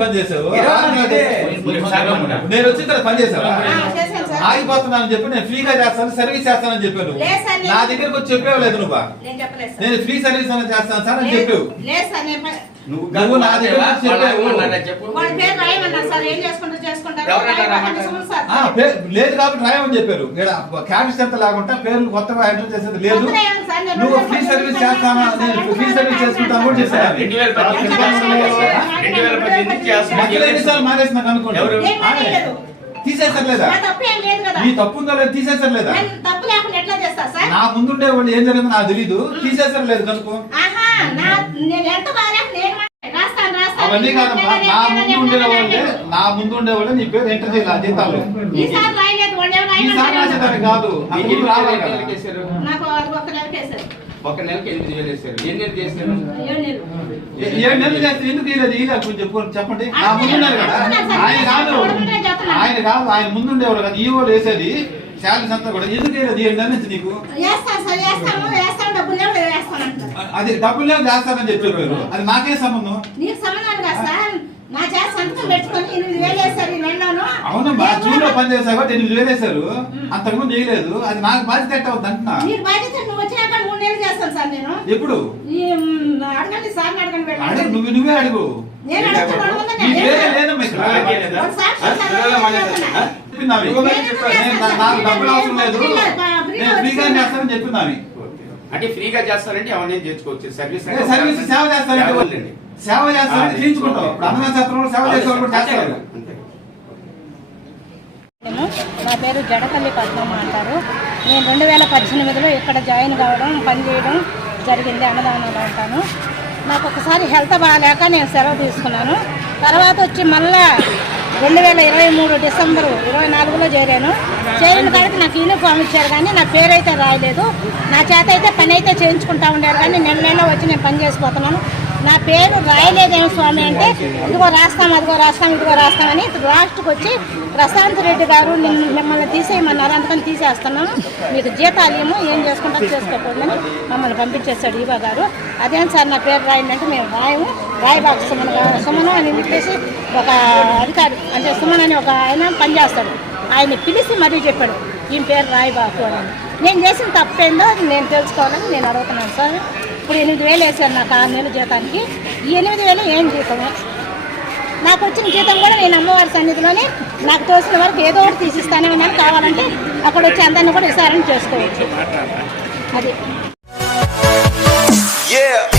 పని చేసావు. నేను వచ్చిన తర్వాత పని చేసావా? ఆ, చేశాను సార్. ఆగిపోతున్నాను చెప్పి నేను ఫ్రీగా చేస్తాను సర్వీస్ చేస్తానని చెప్పాను. నా దగ్గరకు వచ్చి చెప్పేవు లేదు నువ్వు? నేను ఫ్రీ సర్వీస్ అని చేస్తాను సార్ అని చెప్పావు. నువ్వు నా దగ్గర లేదు కాబట్టి రాయమని చెప్పారు. ఇక్కడ క్యాబినెట్ ఎంత లేకుండా పేర్లు కొత్తగా ఎంటర్ చేసేది లేదు. నువ్వు ఫ్రీ సర్వీస్ చేస్తానా. నేను ఫ్రీ సర్వీస్ చేసుకుంటాను కూడా చెప్పాను మధ్యలో ఎన్నిసార్లు మానేసి నాకు అనుకోండి. ఎవరు? ఏం మానేయలేదు. నా తప్పు లేదు కదా. నీ తప్పు ఉందో లేదు? తీసేసారు లేదా నేను తప్పు లేకుండా ఎట్లా చేస్తా సార్? నా ముందుండే వాళ్ళు ఏం జరిగిందో నాకు తెలీదు. తీసేసారు లేదు కనుకో. ఆహా నా నేను ఎంత బాగా నేను మా- రాస్తాను రాస్తాను. అవన్నీ కాదమ్మా. నా ముందు ఉండే వాళ్ళే నా ముందు ఉండే వాళ్ళే నీ పేరు ఎంటర్ చేయాలి జీతాలు. ఈసారి రాయలేదు వాళ్ళు ఎవరు ఈసారి రాయమన్నారు రాసేదానికి కాదు. రావాలి కదా. చేశారు? నాకు అది ఒక్క నెల చేశారు ఒక నెలకి ఎనిమిది వేలు వేశారు. ఎన్ని నెలలు చేశారు? ఏడు నెలలు. ఏ- ఏడు నెలలు చేస్తే ఎందుకు ఇయ్యలేదు ఇయ్యలేదు కొంచెం చెప్పు చెప్పండి. నా ముందున్నారు కదా. ఆయన కాదు. ఆయన కాదు ఆయన ముందుండేవాడు కదా. ఈ వాళ్ళు వేసేది శాలరీస్ అంతా కూడా. ఎందుకు ఇయ్యలేదు ఏడు నెలల నుంచి నీకు? డబ్బులు లేదు అది డబ్బులు లేవు చేస్తానని చెప్పి చెప్పారు అది నాకే సంబంధం? నీకు సంబంధం కదా సార్. నా చేత సంతకం పెట్టుకొని ఎనిమిది వేలు వేస్తారు ఈ నెలలోను అవునమ్మా జూన్లో పని కాబట్టి ఎనిమిది వేలు వేశారు. అంతకుముందు చేయలేదు అది నాకు బాధ్యత ఎట్ట అవుతుంది అంటున్నా? నీకు బాధ్యత నువ్వు వచ్చినాక మూడు నెలలు చేస్తాను సార్ నేను ఎప్పుడు? అడగండి సార్ అడగండి నువ్వు నువ్వే అడుగు. నేను ఫ్రీగా చేస్తానని అంటే ఫ్రీగా చేస్తారంటే ఎవరిని చేసుకోవచ్చు సర్వీస్ సర్వీస్ సేవ చేస్తానంటే వాళ్ళు సేవ చేస్తారంటే ఇప్పుడు శాస్త్రంలో సేవ చేసే వాళ్ళు కూడా చేస్తారు. నేను నా పేరు జడపల్లి పద్మమ్మ అంటారు. నేను రెండు వేల పద్దెనిమిదిలో ఇక్కడ జాయిన్ కావడం పనిచేయడం జరిగింది అన్నదానంలో ఉంటాను. నాకు ఒకసారి హెల్త్ బాగాలేక నేను సెలవు తీసుకున్నాను. తర్వాత వచ్చి మళ్ళా రెండు వేల ఇరవై మూడు డిసెంబరు ఇరవై నాలుగులో చేరాను. చేరిన కాడికి నాకు యూనిఫామ్ ఇచ్చారు కానీ నా పేరు అయితే రాయలేదు. నా చేత అయితే పని అయితే చేయించుకుంటా ఉండేది కానీ నెల నెల వచ్చి నేను పని చేసిపోతున్నాను నా పేరు రాయలేదేం స్వామి అంటే ఇదిగో రాస్తాం అదిగో రాస్తాం ఇదిగో రాస్తామని లాస్ట్కి వచ్చి ప్రశాంత్ రెడ్డి గారు మిమ్మల్ని తీసేయమన్నారు. అందుకని తీసేస్తున్నాను మీకు జీతాలు ఏమో ఏం చేసుకుంటారు చేసుకోకూడదని మమ్మల్ని పంపించేస్తాడు ఈవా గారు. అదేం సార్ నా పేరు రాయిందంటే మేము రాయము. రాయబాకు సుమన్ సుమన్ అని చెప్పేసి ఒక అధికారి అంటే సుమన్ అని ఒక ఆయన పనిచేస్తాడు. ఆయన పిలిచి మరీ చెప్పాడు ఈ పేరు రాయబాకు అని. నేను చేసిన తప్పేందో నేను తెలుసుకోవాలని నేను అడుగుతున్నాను సార్. ఇప్పుడు ఎనిమిది వేలు వేసాను నాకు ఆరు నెలల జీతానికి. ఈ ఎనిమిది వేలు ఏం జీతమే? నాకు వచ్చిన జీతం కూడా నేను అమ్మవారి సన్నిధిలోనే నాకు తోసిన వరకు ఏదో ఒకటి తీసిస్తానే ఉన్నాను. కావాలంటే అక్కడ వచ్చి అందరిని కూడా విచారణ చేసుకోవచ్చు. అది. Yeah.